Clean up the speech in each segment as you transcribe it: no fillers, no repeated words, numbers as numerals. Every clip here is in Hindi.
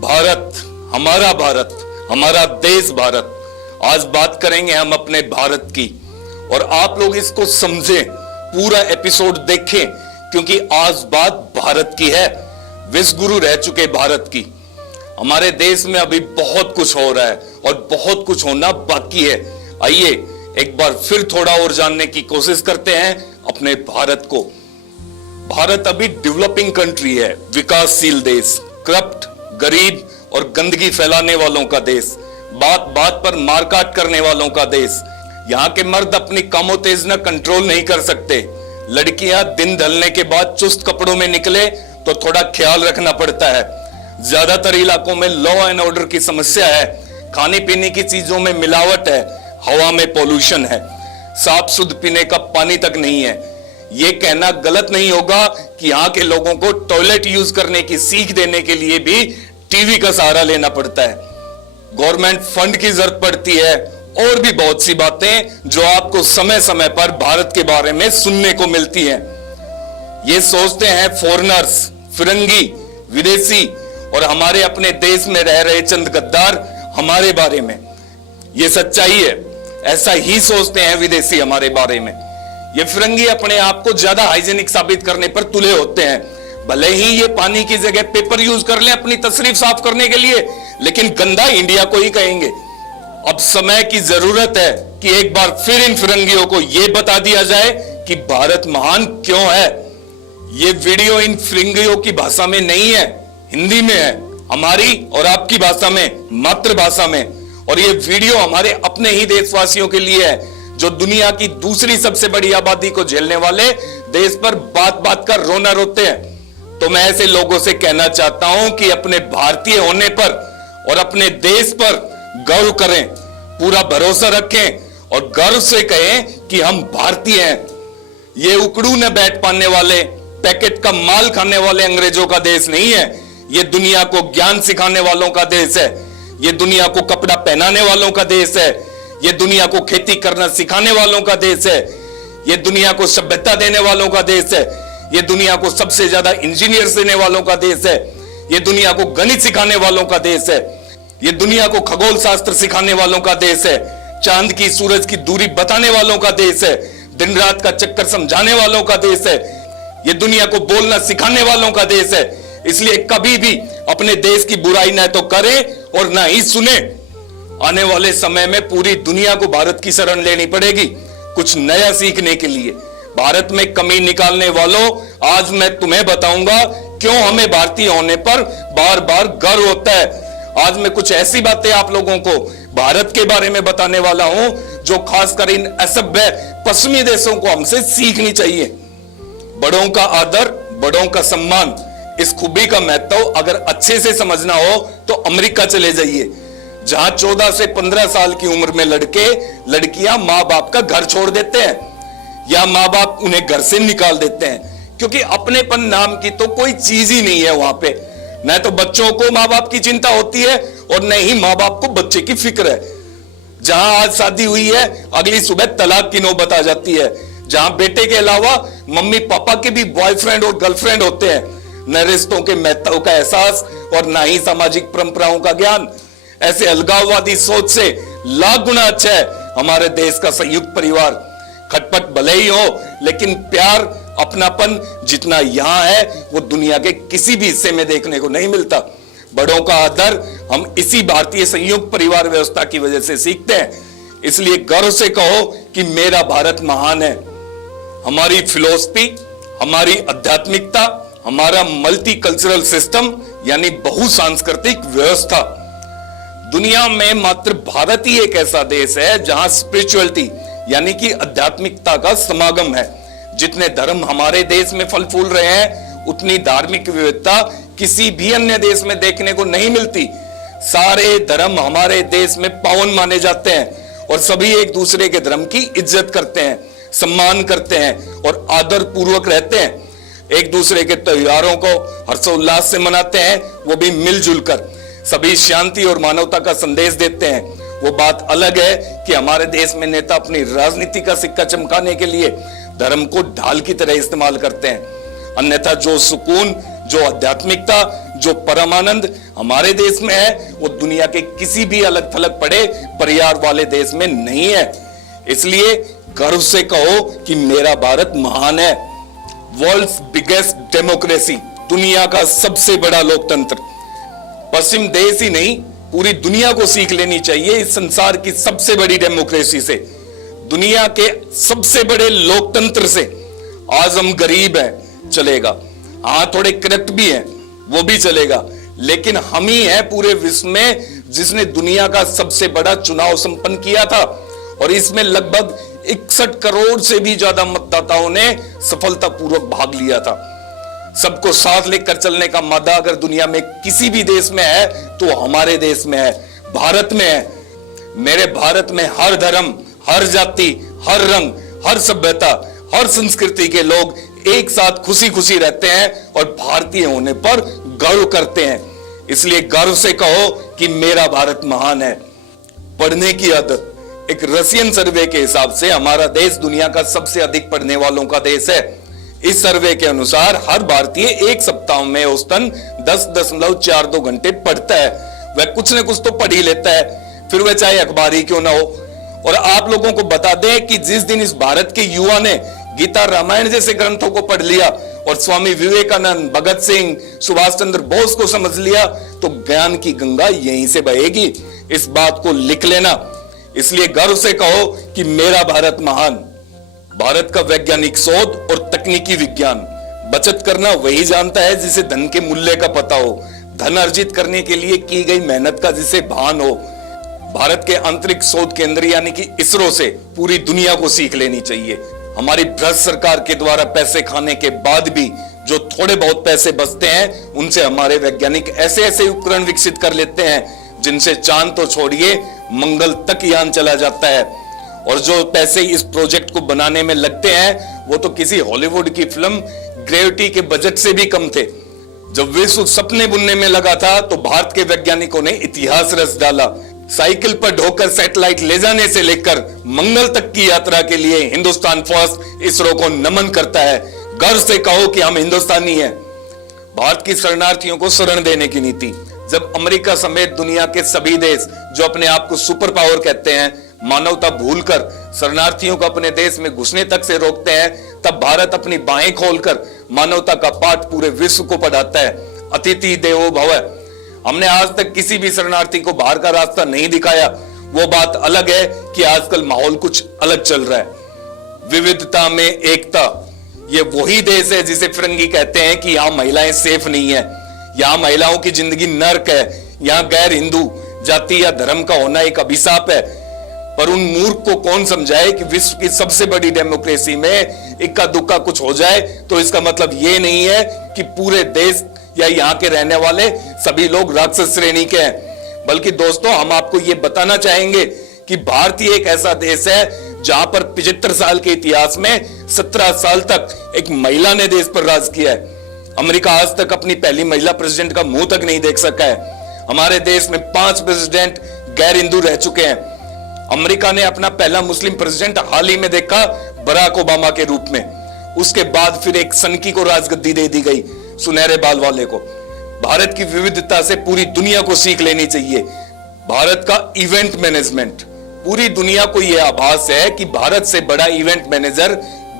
भारत, हमारा देश भारत। आज बात करेंगे हम अपने भारत की, और आप लोग इसको समझें, पूरा एपिसोड देखें, क्योंकि आज बात भारत की है, विश्व गुरु रह चुके भारत की। हमारे देश में अभी बहुत कुछ हो रहा है और बहुत कुछ होना बाकी है। आइए एक बार फिर थोड़ा और जानने की कोशिश करते हैं अपने भारत को। भारत अभी डेवलपिंग कंट्री है, विकासशील देश, करप्ट, गरीब और गंदगी फैलाने वालों का देश, बात बात पर मारकाट करने वालों का देश। यहाँ के मर्द अपनी कामोतेजना कंट्रोल नहीं कर सकते। लड़कियां दिन ढलने के बाद चुस्त कपड़ों में निकले तो थोड़ा ख्याल रखना पड़ता है। ज्यादातर इलाकों में लॉ एंड ऑर्डर की समस्या है, खाने पीने की चीजों में मिलावट है, हवा में पॉल्यूशन है, साफ शुद्ध पीने का पानी तक नहीं है। यह कहना गलत नहीं होगा कि यहाँ के लोगों को टॉयलेट यूज करने की सीख देने के लिए भी टीवी का सहारा लेना पड़ता है, गवर्नमेंट फंड की जरूरत पड़ती है, और भी बहुत सी बातें जो आपको समय समय पर भारत के बारे में सुनने को मिलती हैं। ये सोचते हैं फॉरेनर्स, फिरंगी, विदेशी और हमारे अपने देश में रह रहे चंद गद्दार हमारे बारे में। ये सच्चाई है, ऐसा ही सोचते हैं विदेशी हमारे बारे में। ये फिरंगी अपने आप को ज्यादा हाइजीनिक साबित करने पर तुले होते हैं। भले ही ये पानी की जगह पेपर यूज कर लें अपनी तशरीफ साफ करने के लिए, लेकिन गंदा इंडिया को ही कहेंगे। अब समय की जरूरत है कि एक बार फिर इन फिरंगियों को यह बता दिया जाए कि भारत महान क्यों है। ये वीडियो इन फिरंगियों की भाषा में नहीं है, हिंदी में है, हमारी और आपकी भाषा में, मातृभाषा में। और ये वीडियो हमारे अपने ही देशवासियों के लिए है, जो दुनिया की दूसरी सबसे बड़ी आबादी को झेलने वाले देश पर बात बात कर रोना रोते हैं। तो मैं ऐसे लोगों से कहना चाहता हूं कि अपने भारतीय होने पर और अपने देश पर गर्व करें, पूरा भरोसा रखें और गर्व से कहें कि हम भारतीय हैं। ये उकड़ू न बैठ पाने वाले, पैकेट का माल खाने वाले अंग्रेजों का देश नहीं है। ये दुनिया को ज्ञान सिखाने वालों का देश है। ये दुनिया को कपड़ा पहनाने वालों का देश है। ये दुनिया को खेती करना सिखाने वालों का देश है। ये दुनिया को सभ्यता देने वालों का देश है। ये दुनिया को सबसे ज्यादा इंजीनियर देने वालों का देश है। ये दुनिया को गणित सिखाने वालों का देश है। ये दुनिया को खगोल शास्त्र सिखाने वालों का देश है। चांद की सूरज की दूरी बताने वालों का देश है। दिन रात का चक्कर समझाने वालों का देश है। ये दुनिया को बोलना सिखाने वालों का देश है। इसलिए कभी भी अपने देश की बुराई न तो करें और ना ही सुने। आने वाले समय में पूरी दुनिया को भारत की शरण लेनी पड़ेगी कुछ नया सीखने के लिए। भारत में कमी निकालने वालों, आज मैं तुम्हें बताऊंगा क्यों हमें भारतीय होने पर बार बार गर्व होता है। आज मैं कुछ ऐसी बातें आप लोगों को भारत के बारे में बताने वाला हूं जो खासकर इन असभ्य पश्चिमी देशों को हमसे सीखनी चाहिए। बड़ों का आदर, बड़ों का सम्मान, इस खूबी का महत्व अगर अच्छे से समझना हो तो अमेरिका चले जाइए, जहां 14 से 15 साल की उम्र में लड़के लड़कियां मां बाप का घर छोड़ देते हैं, या मां बाप उन्हें घर से निकाल देते हैं, क्योंकि अपनेपन नाम की तो कोई चीज ही नहीं है वहां पे। न तो बच्चों को मां बाप की चिंता होती है और न ही मां बाप को बच्चे की फिक्र है। जहां आज शादी हुई है, अगली सुबह तलाक की नौबत आ जाती है। जहां बेटे के अलावा मम्मी पापा के भी बॉयफ्रेंड और गर्लफ्रेंड होते हैं। न रिश्तों के महत्व का एहसास और न ही सामाजिक परंपराओं का ज्ञान। ऐसे अलगाववादी सोच से लाख गुना अच्छा है हमारे देश का संयुक्त परिवार। खटपट भले ही हो, लेकिन प्यार, अपनापन जितना यहां है वो दुनिया के किसी भी हिस्से में देखने को नहीं मिलता। बड़ों का आदर हम इसी भारतीय संयुक्त परिवार व्यवस्था की वजह से सीखते हैं। इसलिए गर्व से कहो कि मेरा भारत महान है। हमारी फिलॉसफी, हमारी आध्यात्मिकता, हमारा मल्टी कल्चरल सिस्टम यानी बहुसांस्कृतिक व्यवस्था, दुनिया में मात्र भारत ही एक ऐसा देश है जहां स्पिरिचुअलिटी यानी कि आध्यात्मिकता का समागम है। जितने धर्म हमारे देश में फल फूल रहे हैं, उतनी धार्मिक विविधता किसी भी अन्य देश में देखने को नहीं मिलती। सारे धर्म हमारे देश में पावन माने जाते हैं और सभी एक दूसरे के धर्म की इज्जत करते हैं, सम्मान करते हैं और आदर पूर्वक रहते हैं। एक दूसरे के त्योहारों को हर्षोल्लास से मनाते हैं, वो भी मिलजुल कर। सभी शांति और मानवता का संदेश देते हैं। वो बात अलग है कि हमारे देश में नेता अपनी राजनीति का सिक्का चमकाने के लिए धर्म को ढाल की तरह इस्तेमाल करते हैं। अन्यथा जो सुकून, जो आध्यात्मिकता, जो परमानंद हमारे देश में है वो दुनिया के किसी भी अलग थलग पड़े परिवार वाले देश में नहीं है। इसलिए गर्व से कहो कि मेरा भारत महान है। वर्ल्ड्स बिगेस्ट डेमोक्रेसी, दुनिया का सबसे बड़ा लोकतंत्र। पश्चिम देश ही नहीं पूरी दुनिया को सीख लेनी चाहिए इस संसार की सबसे बड़ी डेमोक्रेसी से, दुनिया के सबसे बड़े लोकतंत्र से। आज हम गरीब हैं, चलेगा, हाँ थोड़े करप्ट भी हैं, वो भी चलेगा, लेकिन हम ही हैं पूरे विश्व में जिसने दुनिया का सबसे बड़ा चुनाव संपन्न किया था और इसमें लगभग 61 करोड़ से भी ज्यादा मतदाताओं ने सफलतापूर्वक भाग लिया था। सबको साथ लेकर चलने का मादा अगर दुनिया में किसी भी देश में है तो हमारे देश में है, भारत में है। मेरे भारत में हर धर्म, हर जाति, हर रंग, हर सभ्यता, हर संस्कृति के लोग एक साथ खुशी खुशी रहते हैं और भारतीय होने पर गर्व करते हैं। इसलिए गर्व से कहो कि मेरा भारत महान है। पढ़ने की आदत, एक रशियन सर्वे के हिसाब से हमारा देश दुनिया का सबसे अधिक पढ़ने वालों का देश है। इस सर्वे के अनुसार हर भारतीय एक सप्ताह में औसतन 10.42 घंटे पढ़ता है। वह कुछ न कुछ तो पढ़ ही लेता है, फिर वह चाहे अखबार ही क्यों ना हो। और आप लोगों को बता दें कि जिस दिन इस भारत के युवा ने गीता, रामायण जैसे ग्रंथों को पढ़ लिया और स्वामी विवेकानंद, भगत सिंह, सुभाष चंद्र बोस को समझ लिया तो ज्ञान की गंगा यहीं से बहेगी। इस बात को लिख लेना। इसलिए गर्व से कहो कि मेरा भारत महान। भारत का वैज्ञानिक शोध और तकनीकी विज्ञान, बचत करना वही जानता है जिसे धन के मूल्य का पता हो, धन अर्जित करने के लिए की गई मेहनत का जिसे भान हो। भारत के अंतरिक्ष शोध केंद्र यानी कि इसरो से पूरी दुनिया को सीख लेनी चाहिए। हमारी भ्रष्ट सरकार के द्वारा पैसे खाने के बाद भी जो थोड़े बहुत पैसे बचते हैं उनसे हमारे वैज्ञानिक ऐसे ऐसे उपकरण विकसित कर लेते हैं जिनसे चांद तो छोड़िए मंगल तक यान चला जाता है। और जो पैसे इस प्रोजेक्ट को बनाने में लगते हैं वो तो किसी हॉलीवुड की फिल्म ग्रेविटी के बजट से भी कम थे। जब विश्व सपने बुनने में लगा था तो भारत के वैज्ञानिकों ने इतिहास रच डाला। साइकिल पर ढोकर सैटेलाइट ले जाने से लेकर मंगल तक की यात्रा के लिए हिंदुस्तान फर्स्ट इसरो को नमन करता है। गर्व से कहो कि हम हिंदुस्तानी हैं। भारत की शरणार्थियों को शरण देने की नीति, जब अमेरिका समेत दुनिया के सभी देश जो अपने आप को सुपर पावर कहते हैं मानवता भूलकर शरणार्थियों को अपने देश में घुसने तक से रोकते हैं, तब भारत अपनी बाहें खोलकर मानवता का पाठ पूरे विश्व को पढ़ाता है। अतिथि देवो भव। हमने आज तक किसी भी शरणार्थी को बाहर का रास्ता नहीं दिखाया। वो बात अलग है कि आजकल माहौल कुछ अलग चल रहा है। विविधता में एकता, ये वही देश है जिसे फिरंगी कहते हैं कि यहाँ महिलाएं सेफ नहीं है, यहाँ महिलाओं की जिंदगी नर्क है, यहाँ गैर हिंदू जाति या धर्म का होना एक अभिशाप है। पर उन मूर्ख को कौन समझाए कि विश्व की सबसे बड़ी डेमोक्रेसी में इक्का दुक्का कुछ हो जाए तो इसका मतलब ये नहीं है कि पूरे देश या यहाँ के रहने वाले सभी लोग राक्षस श्रेणी के हैं। बल्कि दोस्तों हम आपको ये बताना चाहेंगे कि भारतीय एक ऐसा देश है जहां पर 75 साल के इतिहास में 17 साल तक एक महिला ने देश पर राज किया है। अमेरिका आज तक अपनी पहली महिला प्रेसिडेंट का मुंह तक नहीं देख सका है। हमारे देश में 5 प्रेसिडेंट गैर हिंदू रह चुके हैं। अमेरिका ने अपना पहला मुस्लिम प्रेसिडेंट हाल ही में देखा बराक ओबामा के रूप में। उसके बाद फिर एक सनकी को राजगद्दी दे दी गई, सुनहरे बाल वाले को। भारत की विविधता से पूरी दुनिया को सीख लेनी चाहिए। भारत का इवेंट मैनेजमेंट, पूरी दुनिया को यह आभास है कि भारत से बड़ा इवेंट मैनेजर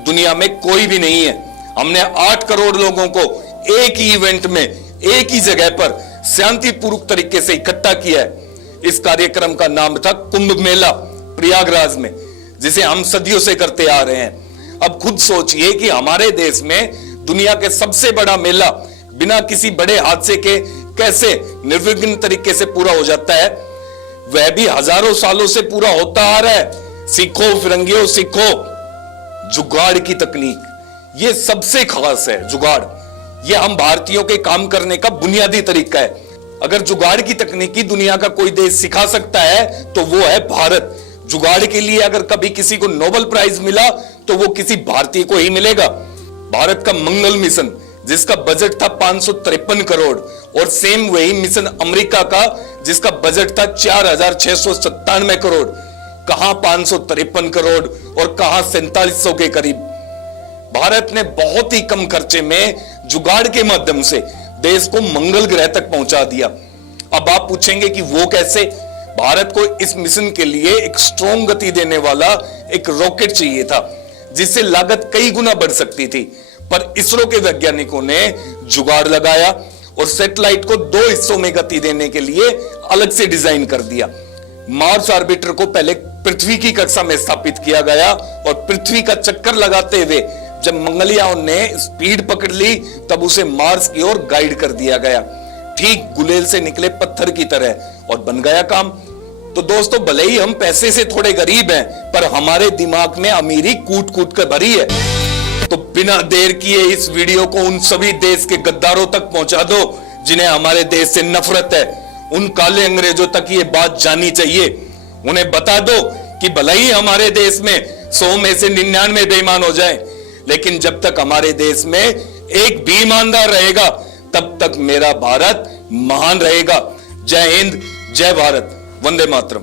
दुनिया में कोई भी नहीं है। हमने 8 करोड़ लोगों को एक ही इवेंट में एक ही जगह पर शांतिपूर्वक तरीके से इकट्ठा किया है। इस कार्यक्रम का नाम था कुंभ मेला प्रयागराज में, जिसे हम सदियों से करते आ रहे हैं। अब खुद सोचिए कि हमारे देश में दुनिया के सबसे बड़ा मेला बिना किसी बड़े हादसे के कैसे निर्विघ्न तरीके से पूरा हो जाता है, वह भी हजारों सालों से पूरा होता आ रहा है। सीखो फिरंगियों, सीखो जुगाड़ की तकनीक, यह सबसे खास है। जुगाड़ यह हम भारतीयों के काम करने का बुनियादी तरीका है। अगर जुगाड़ की तकनीकी दुनिया का कोई देश सिखा सकता है तो वो है भारत। जुगाड़ के लिए अगर कभी किसी को नोबेल प्राइज मिला तो वो किसी भारतीय को ही मिलेगा। भारत का मंगल मिशन जिसका बजट था 553 करोड़ और सेम वही मिशन अमेरिका का जिसका बजट था 4697 करोड़, कहां 553 करोड़ और कहां 4700 के करीब। भारत ने बहुत ही कम खर्चे में जुगाड़ के माध्यम से देश को मंगल ग्रह तक पहुंचा दिया। अब आप पूछेंगे कि वो कैसे? भारत को इस मिशन के लिए एक स्ट्रॉन्ग गति देने वाला एक रॉकेट चाहिए था, जिससे लागत कई गुना बढ़ सकती थी, पर इसरो के वैज्ञानिकों ने जुगाड़ लगाया और सैटेलाइट को 2 हिस्सों में गति देने के लिए अलग से डिजाइन कर दिया। मार्स ऑर्बिटर को पहले पृथ्वी की कक्षा में स्थापित किया गया और पृथ्वी का चक्कर लगाते हुए जब मंगलयान ने स्पीड पकड़ ली तब उसे मार्स की ओर गाइड कर दिया गया, ठीक गुलेल से निकले पत्थर की तरह, और बन गया काम। तो दोस्तों, भले ही हम पैसे से थोड़े गरीब हैं, पर हमारे दिमाग में अमीरी कूट कूट कर भरी है। तो बिना देर किए इस वीडियो को उन सभी देश के गद्दारों तक पहुंचा दो जिन्हें हमारे देश से नफरत है। उन काले अंग्रेजों तक ये बात जानी चाहिए। उन्हें बता दो कि भले ही हमारे देश में 100 में से 99 बेईमान हो जाएं, लेकिन जब तक हमारे देश में एक भी ईमानदार रहेगा तब तक मेरा भारत महान रहेगा। जय हिंद, जय भारत, वंदे मातरम।